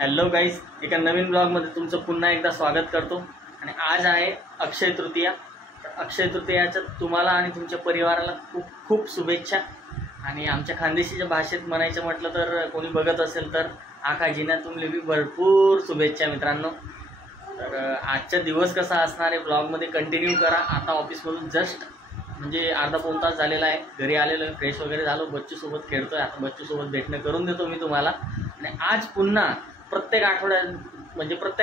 Hello guys, एका नवीन ब्लॉगमध्ये तुमचं पुन्हा एकदा स्वागत करतो. आणि आज आहे अक्षय तृतीया. तर अक्षय तृतीयाच्या तुम्हाला आणि तुमच्या परिवाराला खूप खूप शुभेच्छा. आणि आमच्या खानदेशीच्या भाषेत म्हणायचं म्हटलं तर कोणी बघत असेल तर आकाजीना तुमले बी भरपूर शुभेच्छा मित्रांनो. तर आजचा दिवस कसा असणार आहे ब्लॉगमध्ये कंटिन्यू करा. आता ऑफिसमधून जस्ट म्हणजे अर्धा पाऊण तास झालेला आहे, घरी आलेलो आहे, फ्रेश वगैरे झालो, बच्चूसोबत खेळतोय. आता बच्चूसोबत भेटणं करून देतो मी तुम्हाला. आणि आज पुन्हा प्रत्येक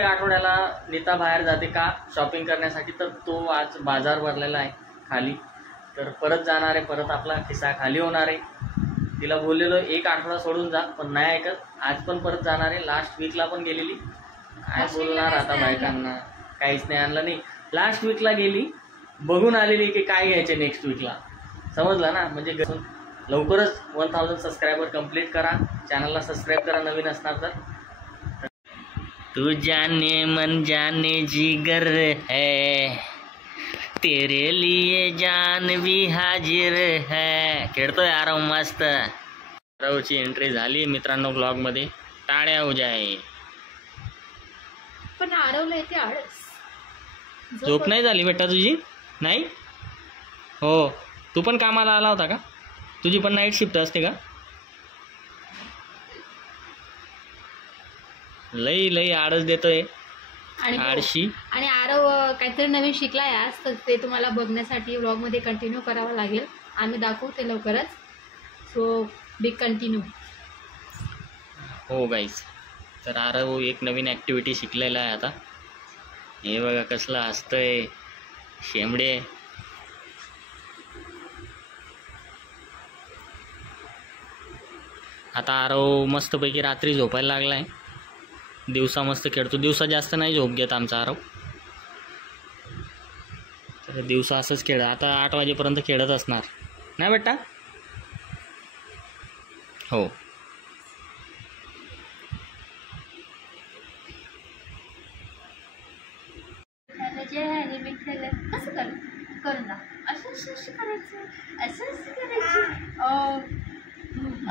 आठवड्याला नीता बाहेर जाते का शॉपिंग करण्यासाठी, तर तो आज बाजार भरलेला आहे खाली, तर परत जाणार आहे, परत आपला खिसा खाली होणार आहे. तिला बोललेलो एक आठवडा सोडून जा, पण नाही ऐकत. आज पण परत जाणार आहे. लास्ट वीकला पण गेलेली. काय बोलणार आता बायकांना, काहीच नाही आणलं नाही. लास्ट वीकला गेली, बघून आलेली की काय घ्यायचे नेक्स्ट वीकला, समजलं ना. म्हणजे लवकरच 1000 सबस्क्रायबर कंप्लीट करा. चॅनलला सबस्क्राईब करा नवीन असणार तर. तू जाने मन जाने जिगर है, तेरे लिए जान भी हाजिर है. खेळतोय आराम मस्त. आरवची एंट्री झाली मित्रांनो ब्लॉगमध्ये. टाळ्या हो जाय. पण आरवला येते आळस. झोप नाही झाली बेटा तुझी? नाही हो, तू पण कामाला आला होता का? तुझी पण नाईट शिफ्ट असते का? लई आळस देतोय आळशी. आणि आरव काहीतरी नवीन शिकलाय आज, तर ते तुम्हाला बघण्यासाठी व्लॉग मध्ये कंटिन्यू करावं लागेल. आम्ही दाखवू ते लवकरच. सो बी कंटिन्यू. हो गाईज, तर आरव एक नवीन ॲक्टिव्हिटी शिकलेला आहे आता. हे बघा कसलं हसतंय शेंबडे. आता आरव मस्तपैकी रात्री झोपायला लागला आहे. दिवसा मस्त खेळतो. दिवसा जास्त नाही झोप घेत आमचा आरव, तर दिवसा असंच खेळ. आता 8 वाजेपर्यंत खेळत असणार नाही बेटा? हो.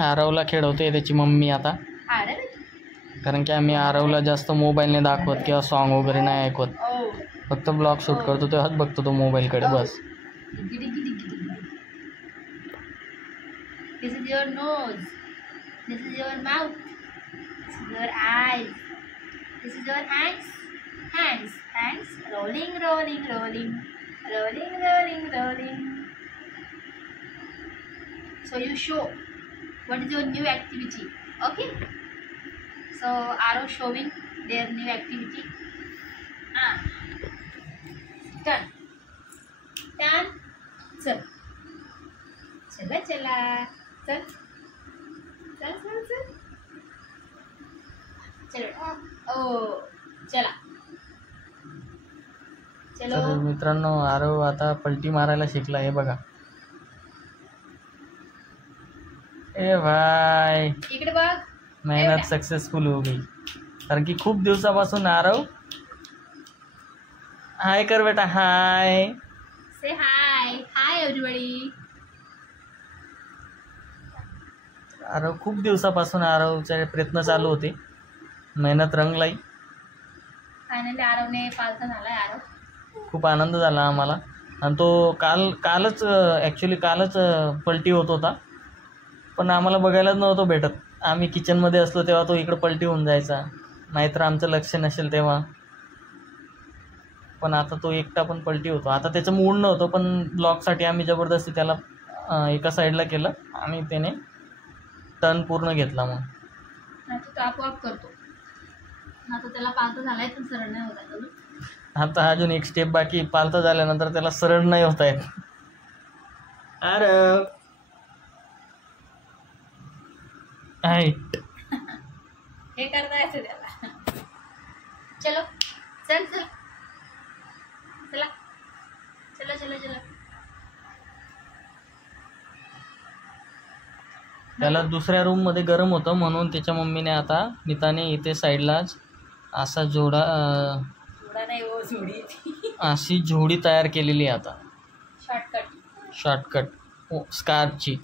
आरवला खेळवते त्याची मम्मी आता, कारण की आम्ही आरवला जास्त मोबाईलने दाखवत किंवा सॉन्ग वगैरे नाही ऐकवत. फक्त ब्लॉग शूट करतो तेव्हाच बघतो तो मोबाईलकडे बस. This is your nose. This is your mouth. This is your eyes. This is your hands. Hands. Rolling. So you show what is your new activity. Okay. So Arav showing their new activity. Turn. Chal. चला. चल. चलो. चला. चलो. तर मित्रांनो आरव आता पलटी मारायला शिकला. हे बघा. ए भाई, इकडे बघ. मेहनत सक्सेसफुल हो गई. कारण की खूप दिवसापासून आरव हाय कर बेटा. हाय से हाय एव्हरीबडी. आरव खूप दिवसापासून आरवचे प्रयत्न चालू होते. मेहनत रंगलाई. फायनली आरवने पालता झालाय. आरव खूप आनंद झाला आम्हाला. आणि तो कालच पलटी होत होता, पण आम्हाला बघायलाच नव्हतं भेटत. आम्ही किचनमध्ये असलो तेव्हा तो इकडं पलटी होऊन जायचा, नाहीतर आमचं लक्ष नसेल तेव्हा. पण आता तो एकटा पण पलटी होतो. आता त्याचं मूड नव्हतं, पण ब्लॉगसाठी आम्ही जबरदस्ती त्याला एका साईडला केलं आणि त्याने टर्न पूर्ण घेतला. मग तो आपोआप करतो. आता त्याला पालता झालाय पण सरळ नाही होत आहे. आता अजून एक स्टेप बाकी. पालता झाल्यानंतर त्याला सरळ नाही होता येत. आरव हाईट हे करता यायचं त्याला. चलो. चल. त्याला दुसऱ्या रूम मध्ये गरम होतं, म्हणून त्याच्या मम्मीने आता नीताने इथे साईडलाच असा अशी जोडी तयार केलेली आहे आता. शॉर्टकट स्कार्फची.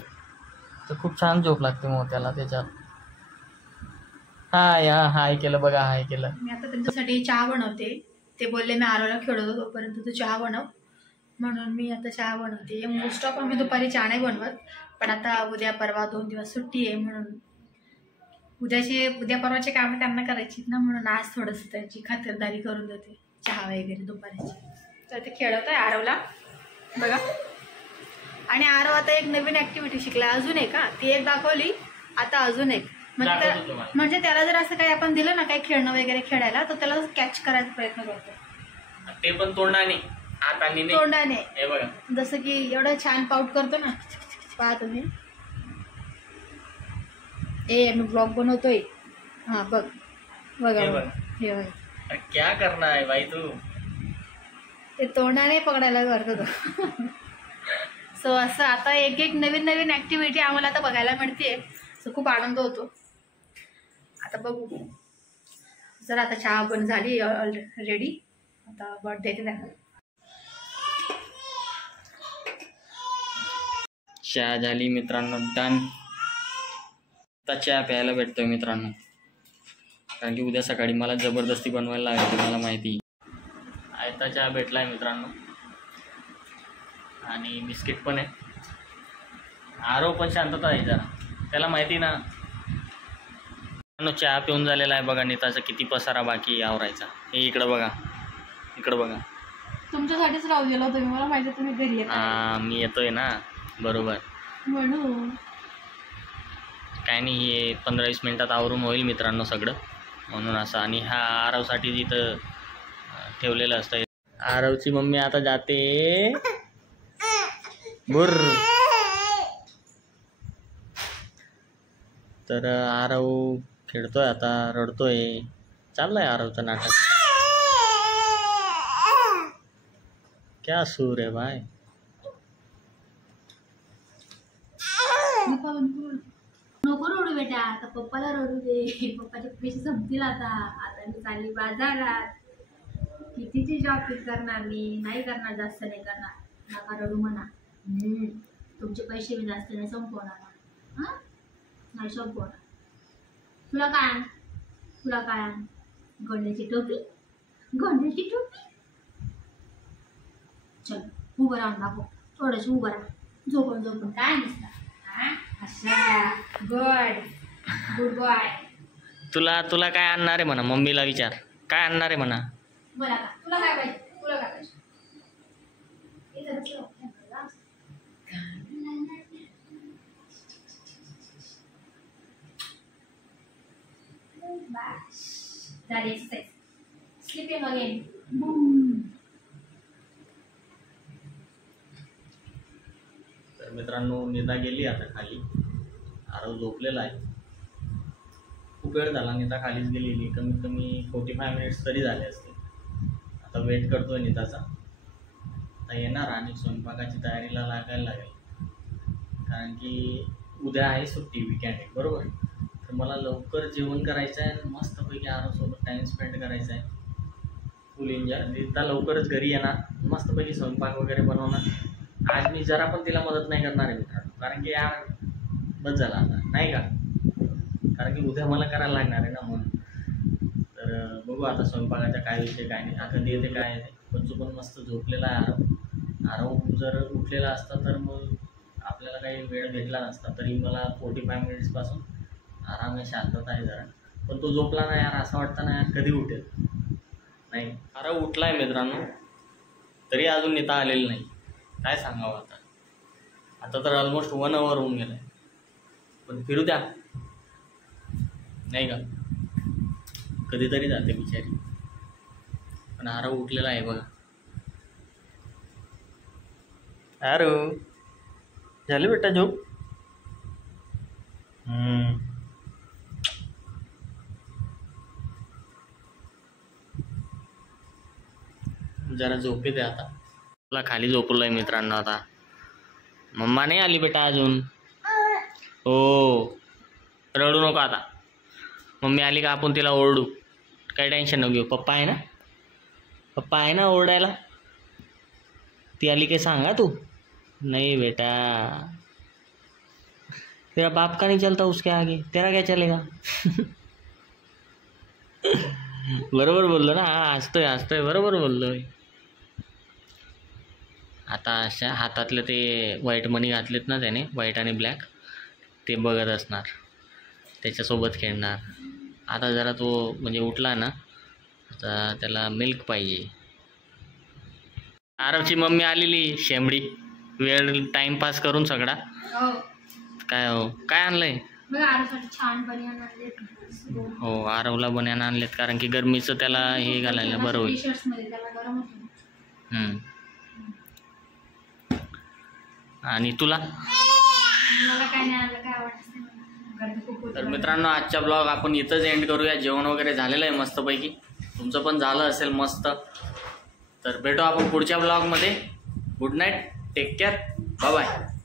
तर खूप छान झोप लागते मग त्याला त्याच्यात. हाय केलं बघा, हाय केलं. मी आता त्यांच्यासाठी चहा बनवते. ते बोलले मी आरोला खेळत होतो तोपर्यंत तू चहा बनव, म्हणून मी आता चहा बनवते. मोस्ट ऑफ मी दुपारी चहा नाही बनवत, पण आता उद्या परवा 2 दिवस सुट्टी आहे म्हणून उद्या परवाचे कामं त्यांना करायची ना, म्हणून आज थोडंसं त्यांची खातिरदारी करून देते चहा वगैरे दुपारीची. तर ते खेळत आहे आरवला बघा. आणि आरव आता एक नवीन ऍक्टिव्हिटी शिकला, अजून एक. ती एक दाखवली, आता अजून एक. म्हणजे त्याला जर असं काही आपण दिलं ना काही खेळणं वगैरे खेळायला, तर त्याला कॅच करायचा प्रयत्न करतो. ते पण तोंडाने हे बघा. जसं की एवढं छान पाऊट करतो ना, पहा तुम्ही. मी ब्लॉग बनवतोय. हा बघ बघा हे बघा. क्या करणार आहे बाई तू, ते तोंडाने पकडायला करतो तो. सो असं आता एक नवीन ऍक्टिव्हिटी आम्हाला आता बघायला मिळते. सो खूप आनंद होतो. आता बघू. जर आता चहा पण झाली ऑलरेडी, आता बर्थडे ते त्यांना चहा झाली मित्रांनो, डन. आता चहा प्यायला भेटतोय मित्रांनो, कारण की उद्या सकाळी मला जबरदस्ती बनवायला लागेल, तुम्हाला माहिती. आयता चहा भेटलाय मित्रांनो, आणि बिस्किट पण आहे. आरव पण शांतता आहे जरा, त्याला माहिती ना. चहा पिऊन झालेला आहे बघा. नीताचा किती पसारा बाकी आवरायचा. हे इकडं बघा, इकडं बघा. तुमच्यासाठीच राहून होतं, मला माहिती तुम्ही घरी येता. मी येतोय ना, बरोबर. म्हणून काय नाही, हे 15-20 मिनिटात आवरून होईल मित्रांनो सगळं, म्हणून असं. आणि हा आरवसाठी जिथं ठेवलेलं असतं. आरवची मम्मी आता जाते बुर. तर आरव खेळतोय आता, रडतोय, चाललंय आरवचं नाटक. क्या सूर है भाई. नको रडू बेटा, आता पप्पाला रडू दे. पप्पाचे पैसे संपतील आता. आता मी चालली बाजारात. कितीची शॉपिंग करणार मी, नाही करणार, जास्त नाही करणार. नका रडू म्हणा. तुमचे पैसे मी जास्त नाही संपवणार. हां नाही संपवणार. तुला काय गोंड्याची टोपी. चल उभं राहून दाखव, थोडंसं उभं राहा. झोपून काय नसतं. अच्छा गुड बॉय. तुला काय आणणार आहे म्हणा, मम्मीला विचार काय आणणार आहे म्हणा. मला का तुला काय पाहिजे, झाली एक्सरसाइज. Sleeping again. तर मित्रांनो, नीता गेली आता खाली. आरव झोपलेला आहे. खूप वेळ झाला नीता खालीच गेलेली, कमीत कमी 45 मिनिट्स तरी झाले असते. आता वेट करतोय नीताचा. आता येणार आणि स्वयंपाकाची तयारीला लागायला लागेल, कारण की उद्या आहे सुट्टी, वीकेंड आहे बरोबर. तर मला लवकर जेवण करायचं आहे आणि मस्तपैकी आरवसोबत टाईम स्पेंड करायचा आहे. फुल एन्जॉय. नीता लवकरच घरी येणार, मस्तपैकी स्वयंपाक वगैरे बनवणार. आज मी जरा पण तिला मदत नाही करणार आहे मित्रांनो, कारण की यार बस झाला आता, नाही का. कारण की उद्या मला करायला लागणार आहे ना म्हणून. तर बघू आता स्वयंपाकाचा काय विषय काय नाही. कधी येते काय येते. पण मस्त झोपलेला आहे आरव जर उठलेला असता तर मग आपल्याला काही वेळ भेटला नसता. तरी मला 45 मिनिट्सपासून आराम आहे, शांतता आहे जरा. पण तो झोपला नाही यार, असं वाटतं ना यार कधी उठेल. नाही, आरव उठला आहे मित्रांनो, तरी अजून नीता आलेली नाही. काय सांगावं आता तर ऑलमोस्ट 1 आवर होऊन गेलं आहे. पण फिरू द्या, नाही का. कधीतरी जाते बिचारी. पण आरव उठलेला आहे बघा. आरव झाली बेटा झोप. जरा झोपी दे आता. तुला खाली झोपलोय मित्रांनो आता. मम्मा नाही आली बेटा अजून. हो रडू नको आता. मम्मी आली का आपण तिला ओरडू, काही टेन्शन नको घेऊ. पप्पा आहे ना ओरडायला. ती आली काय सांगा तू. नहीं बेटा, तेरा बाप का नहीं चलता उसके आगे, तेरा क्या चलेगा. बरोबर बोललो ना. हा हसतोय बरोबर बोललोय. आता अशा हातातले ते व्हाईट मनी घातलेत ना त्याने, व्हाईट आणि ब्लॅक, ते बघत असणार, त्याच्यासोबत खेळणार. आता जरा तो म्हणजे उठला ना, आता त्याला मिल्क पाहिजे. आरवची मम्मी आलेली शेंबडी, वेळ टाइमपास करून सगळा. काय हो, काय आणलंय? छान बनियान आणलेत. हो, आरवला बनियान आणलेत कारण की गरमीचं त्याला हे घालायला बरं होईल. आणि तुला? तर मित्रांनो, आजचा ब्लॉग आपण इथंच एंड करूया. जेवण वगैरे झालेलं आहे मस्तपैकी, तुमचं पण झालं असेल मस्त. तर भेटू आपण पुढच्या ब्लॉगमध्ये. Good night, take care, bye bye.